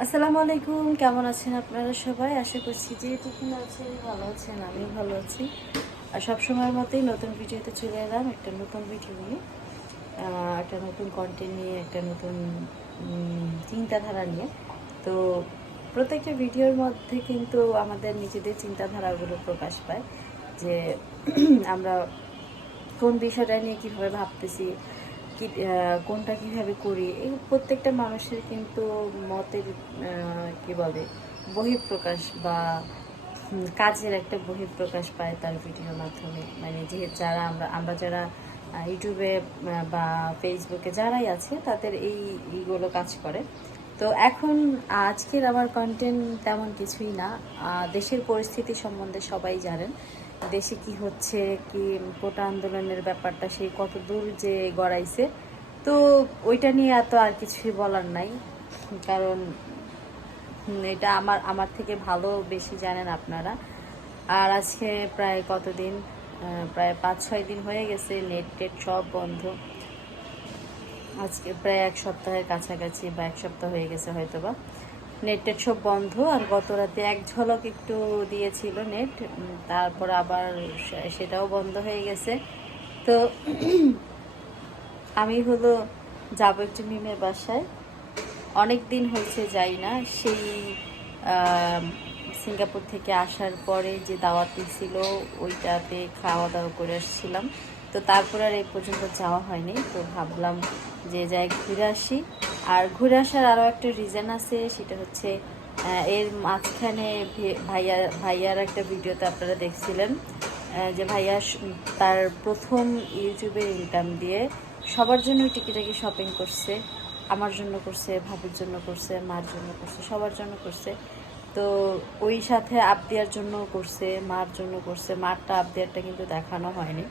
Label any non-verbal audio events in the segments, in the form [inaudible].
আসসালামু আলাইকুম, কেমন আছেন আপনারা সবাই? আশা করছি যে যেটুকু আছেন, ভালো আছেন, আমিও ভালো আছি। আর সব সময়ের মতোই নতুন ভিডিওতে চলে এলাম একটা নতুন ভিডিও নিয়ে। একটা নতুন কন্টেন্ট নিয়ে, একটা নতুন চিন্তাধারা নিয়ে। তো প্রত্যেকটা ভিডিওর মধ্যে কিন্তু আমাদের নিজেদের চিন্তাধারাগুলো প্রকাশ পায় যে [clears throat] আমরা কোন বিষয়টা নিয়ে কীভাবে ভাবতেছি কি কোনটা কীভাবে করি? এই প্রত্যেকটা মানুষের কিন্তু মতের কি বলে, বহিঃপ্রকাশ বা কাজের একটা বহিঃপ্রকাশ পায় তার ভিডিওর মাধ্যমে। মানে যে যারা আমরা আমরা যারা ইউটিউবে বা ফেসবুকে যারাই আছে, তাদের এই এইগুলো কাজ করে। তো এখন আজকের আমার কন্টেন্ট তেমন কিছুই না। দেশের পরিস্থিতি সম্বন্ধে সবাই জানেন। দেশে কি হচ্ছে, কি কোটা আন্দোলনের ব্যাপারটা সেই কত দূর যে গড়াইছে। তো ওইটা নিয়ে এত আর কিছুই বলার নাই। কারণ এটা আমার আমার থেকে ভালো বেশি জানেন আপনারা। আর আজকে প্রায় কতদিন প্রায় পাঁচ, ছয় দিন হয়ে গেছে, নেট টেট সব বন্ধ। আজকে প্রায় এক সপ্তাহের কাছাকাছি বা এক সপ্তাহ হয়ে গেছে হয়তো বা নেট টেট সব বন্ধ আর গত রাতে এক ঝলক একটু দিয়েছিল নেট তারপর আবার সেটাও বন্ধ হয়ে গেছে। তো আমি হলো যাব একটু মিমের বাসায়। অনেক দিন হয়েছে যাই না, সেই সিঙ্গাপুর থেকে আসার পরে যে দাওয়াত ছিল ওইটাতে খাওয়া দাওয়া করে আসছিলাম। তো তারপর আর এই পর্যন্ত যাওয়া হয়নি, তো ভাবলাম যে যাই ঘুরে আসি। আর ঘুরে আসার আরও একটা রিজন আছে, সেটা হচ্ছে এর মাঝখানে ভাইয়া, ভাইয়ার একটা ভিডিওতে আপনারা দেখছিলেন যে ভাইয়া তার প্রথম ইউটিউবের ইনকাম দিয়ে সবার জন্য টিকিটাকি শপিং করছে, আমার জন্য করছে, ভাবির জন্য করছে, মার জন্য করছে, সবার জন্য করছে। তো ওই সাথে আবদিয়ার জন্য করছে, মার জন্য করছে, মারটা আবদিয়ারটা কিন্তু দেখানো হয়নি।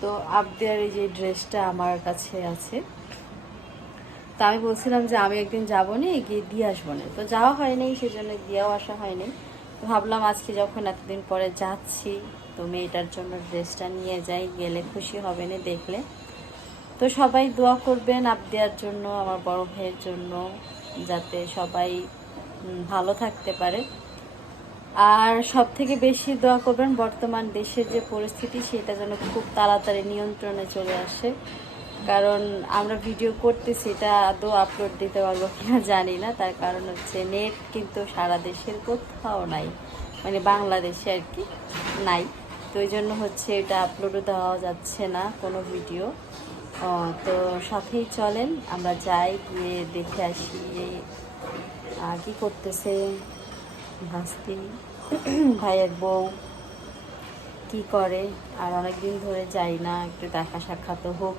তো আবদিয়ার এই যে ড্রেসটা আমার কাছে আছে তো আমি বলছিলাম যে আমি একদিন যাব নি, গিয়ে দিয়ে আসব না। তো যাওয়া হয়নি সেই জন্য দিয়েও আসা হয়নি। ভাবলাম আজকে যখন এতদিন পরে যাচ্ছি, তো মেয়েটার জন্য ড্রেসটা নিয়ে যাই, গেলে খুশি হবে না দেখলে। তো সবাই দোয়া করবেন আবদিয়ার জন্য, আমার বড় ভাইয়ের জন্য, যাতে সবাই ভালো থাকতে পারে। আর সব থেকে বেশি দোয়া করবেন বর্তমান দেশের যে পরিস্থিতি, সেটা যেন খুব তাড়াতাড়ি নিয়ন্ত্রণে চলে আসে। কারণ আমরা ভিডিও করতেছি, এটা আদৌ আপলোড দিতে পারব কিনা জানি না। তার কারণ হচ্ছে নেট কিন্তু সারা দেশের কোথাও নাই। মানে বাংলাদেশে আর কি, নাই। তো ওই জন্য হচ্ছে এটা আপলোডও দেওয়া যাচ্ছে না কোনো ভিডিও তো সাথেই চলেন, আমরা যাই, গিয়ে দেখে আসি কি করতেছে ভাস্তি, [clears throat] ভাইয়ের বউ, কি করে? আর অনেকদিন ধরে যাই না, একটু দেখা সাক্ষাৎ হোক।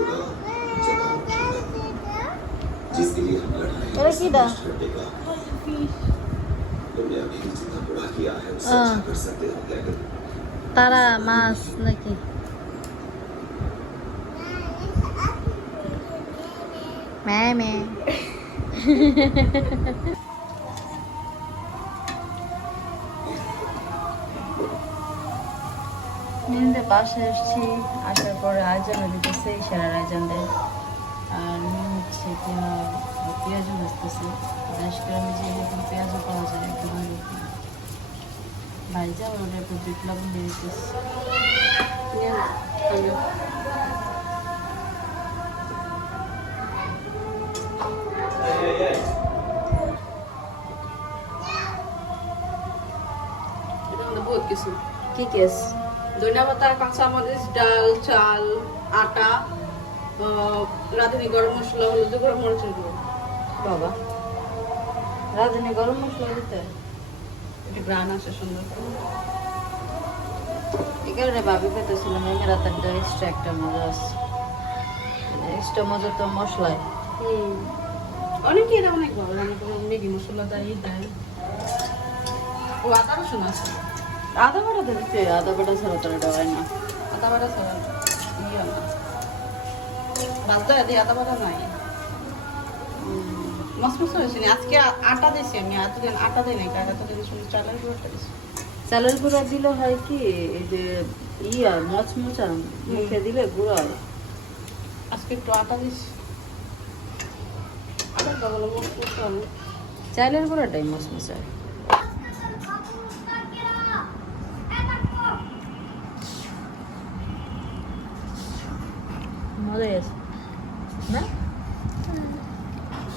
हो लेकिन তারা মাছ নাকি ম্যামে নিন্দে বাসায় এসছি আসার পরে আয়োজন দিতেছে সেরা আয়োজন দেয় আর নিম হচ্ছে কিনা পেঁয়াজও ভাজতেছে। করে আমি যে এরকম পেঁয়াজও পাওয়া যায় একটু ভালো ভাইজা ওর একটু বিপ্লব দিয়ে দিতেছে কি কেস? ধনিয়া পাতা কাঁচামরিচ ডাল চাল আটা। রাঁধুনি গরম মশলা হলুদ গরম মরিচের গুঁড়ো। বাবা রাঁধুনি গরম মশলা দিতে? একটু গ্রান আসে সুন্দর। এই কারণে ভাবি পেতেছিলাম এই রাতেরটা এক্সট্রা একটা মজা আছে। এক্সট্রা মজা তো মশলায়। হুম। অনেকে এরা অনেক ভালো করে ম্যাগি মশলা দেয় দেয়। ও আদা রসুন আছে? আদা বাটা দিতে আদা বাটা ছাড়া তো এটা হয় না। আদা বাটা ছাড়া বাজদা দিয়ে আদা বাটা নাই। মসমস হয়েছে। আজকে আটা দিয়েছি আমি এতদিন আটা দিই নাই কারণ এতদিন শুধু চালের গুঁড়োটা দিয়েছি। চালের গুঁড়া দিলে হয় কি এই যে ইয়া মচমচা মুখে দিলে গুঁড়া হয়। আজকে একটু আটা দিয়েছি। চালের গুঁড়াটাই মচমচা হয়। মজা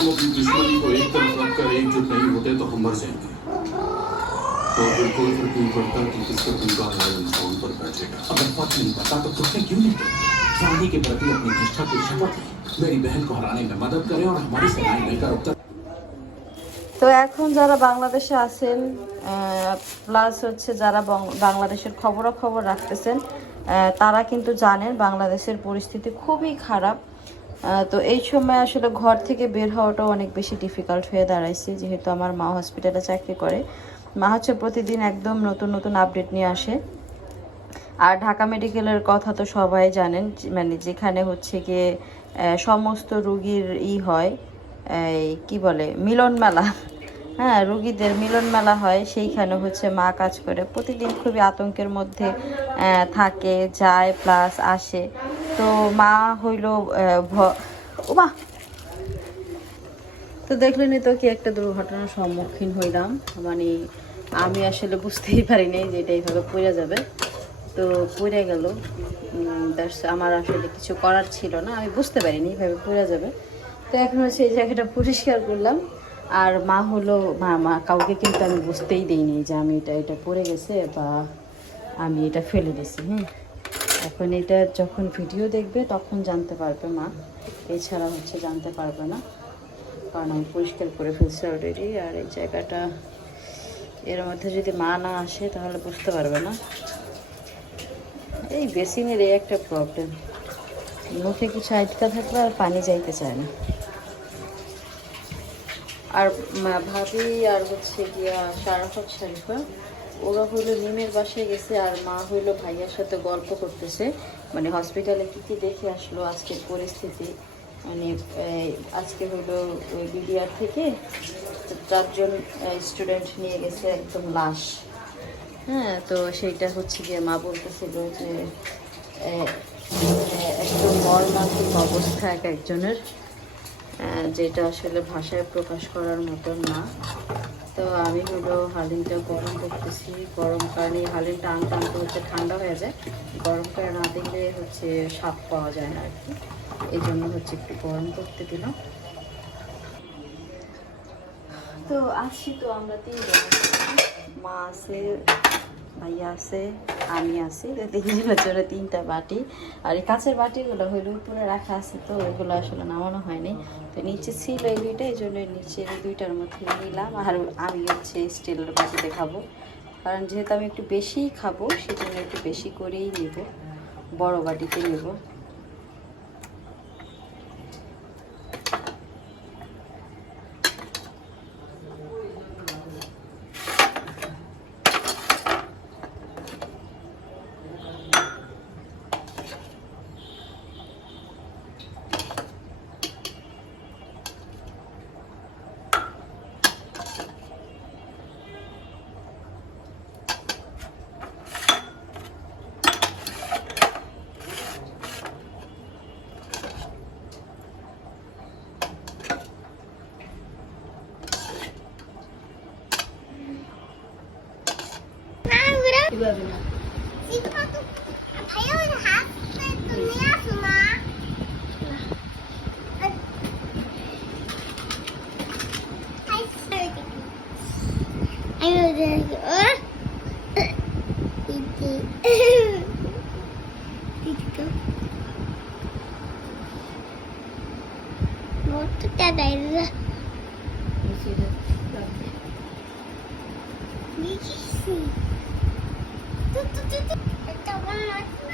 हम अपनी दुश्मनी को एक तरफ रखकर एकजुट नहीं होते तो हम मर जाएंगे तो फिर कोई फर्क नहीं पड़ता कि किसका तुमका है इंसान पर बैठेगा अगर फर्क नहीं पड़ता तो तुमने क्यों नहीं किया शादी के प्रति अपनी निष्ठा की शपथ ली मेरी बहन को हराने में मदद करें और हमारी सेनाएं मिलकर उत्तर তো এখন যারা বাংলাদেশে আছেন প্লাস হচ্ছে যারা বং- বাংলাদেশের খবরাখবর রাখতেছেন আহ, তারা কিন্তু জানেন বাংলাদেশের পরিস্থিতি খুবই খারাপ আহ, তো এই সময় আসলে ঘর থেকে বের হওয়াটাও অনেক বেশি ডিফিকাল্ট হয়ে দাঁড়াইছে, যেহেতু আমার মা হসপিটালে চাকরি করে। মা হচ্ছে প্রতিদিন একদম নতুন নতুন আপডেট নিয়ে আসে। আর ঢাকা মেডিকেলের কথা তো সবাই জানেন মানে যেখানে হচ্ছে গিয়ে সমস্ত রুগীর ই হয়, এই কি বলে মিলন মেলা হ্যাঁ রুগীদের মিলন মেলা হয়, সেইখানে হচ্ছে মা কাজ করে। প্রতিদিন খুবই আতঙ্কের মধ্যে থাকে, যায় প্লাস আসে। তো মা হইল তো দেখলেনই তো কি একটা দুর্ঘটনার সম্মুখীন হইলাম। মানে আমি আসলে বুঝতেই পারিনি যে এটা এইভাবে পড়ে যাবে। তো পড়ে গেল। আমার আসলে কিছু করার ছিল না। আমি বুঝতে পারিনি এইভাবে পড়ে যাবে। তো এখন এই জায়গাটা পরিষ্কার করলাম। আর মা হলো, মা মা, কাউকে কিন্তু আমি বুঝতেই দিইনি যে আমি এটা এটা পড়ে গেছে বা আমি এটা ফেলে দিছি হুম এখন এটা যখন ভিডিও দেখবে, তখন জানতে পারবে মা। এছাড়া হচ্ছে জানতে পারবে না। কারণ আমি পরিষ্কার করে ফেলছি অলরেডি আর এই জায়গাটা এর মধ্যে যদি মা না আসে, তাহলে বুঝতে পারবে না। এই বেসিনের এই একটা প্রবলেম মুখে কিছু আটকা থাকলে আর পানি যাইতে চায় না। আর ভাবি আর হচ্ছে গিয়া সারাফত শরীফা ওরা হইল নিমের বাসায় গেছে আর মা হইল ভাইয়ার সাথে গল্প করতেছে। মানে হসপিটালে কী কী দেখে আসলো আজকের পরিস্থিতি। মানে আজকে হইল ওই বিডিআর থেকে চারজন স্টুডেন্ট নিয়ে গেছে একদম লাশ। হ্যাঁ তো সেইটা হচ্ছে গিয়ে মা বলতেছিল যে আহ, একদম মর্মান্তিক অবস্থা এক একজনের যেটা আসলে ভাষায় প্রকাশ করার মতন না। তো আমি হলো হালিমটা গরম করতেছি। গরম কারণে হালিমটা আনতে আনতে হচ্ছে ঠান্ডা হয়ে যায়। গরম গরমটা না দিলে হচ্ছে স্বাদ পাওয়া যায় না আর কি। এই জন্য হচ্ছে একটু গরম করতে দিলাম। তো আসছি তো আমরা তিনজন। মা আছে ভাইয়া আছে, আমি আছি। তো তিনজনের জন্য তিনটা বাটি। আর এই কাঁচের বাটিগুলো হইল উপরে রাখা আছে তো, ওইগুলো আসলে নামানো হয়নি। তো নিচে ছিল এই দুইটা, এই জন্য নিচে এই দুইটার মধ্যে নিলাম। আর আমি হচ্ছে স্টিলের বাটিতে খাব। কারণ যেহেতু আমি একটু বেশিই খাব, সেজন্য একটু বেশি করেই নেব। বড় বাটিতে নেব। ওইভাবে না Molto bella. Sì. 嘟嘟嘟냄새 가?